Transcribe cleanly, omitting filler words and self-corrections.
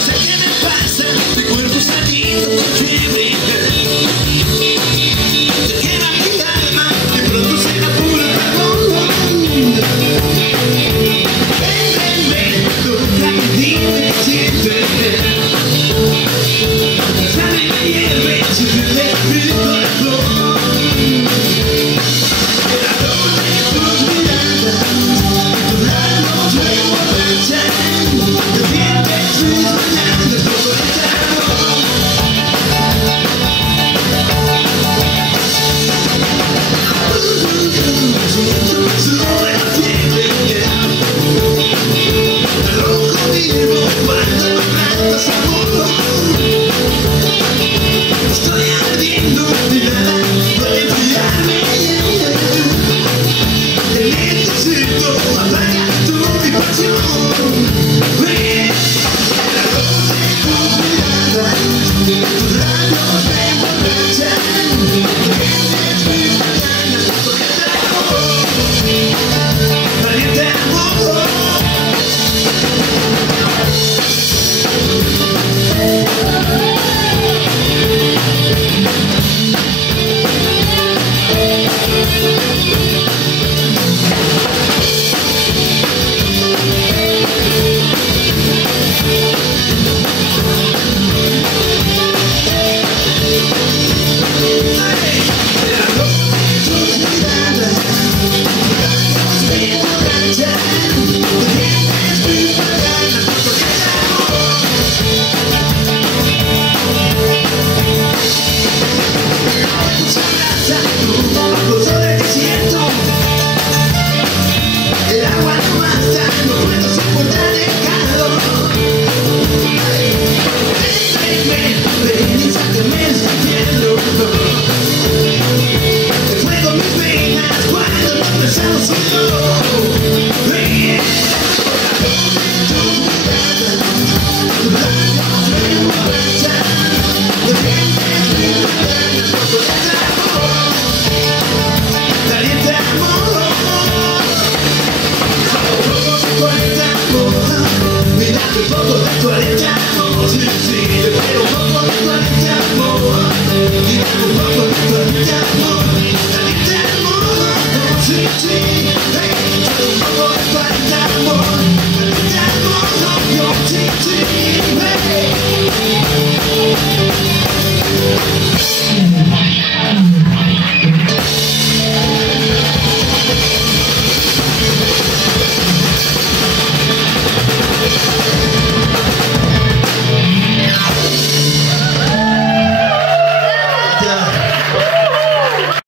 sé qué me pasa, mi cuerpo está lindo con fiebre. Te queda mi alma, de pronto se apura el carbón. Ven, toca mi dime que sientes. Sabe me hierve, siempre te abre el corazón. El aroma de tus miradas, tus labios me emborrachan. Te sientes mis mañanas, todo el calor. Sube la fiebre, al rojo vivo cuando me plantas amor. Estoy ardiendo y nada puede enfriarme. Te necesito, apaga tú mi pasión. Ven, el arroz de tus miradas, tus labios me emborrachan. Tienes mis mañanas, estoy valiente amor. El agua no basta, no puedo soportar el calor. Ven y sácame ese infierno. Te fuego mis venas cuando nos besamos sin dolor. Ven, tus miradas, tus labios me emborrachan. Defiendes mis mañanas con todo el amor. Caliente amor. Mira que poco de tu amor, sí, sí, te quiero un poco de tu amor. Mira un poco de tu amor, caliente amor, sí, sí, te quiero un poco de tu amor, caliente amor, sí, sí.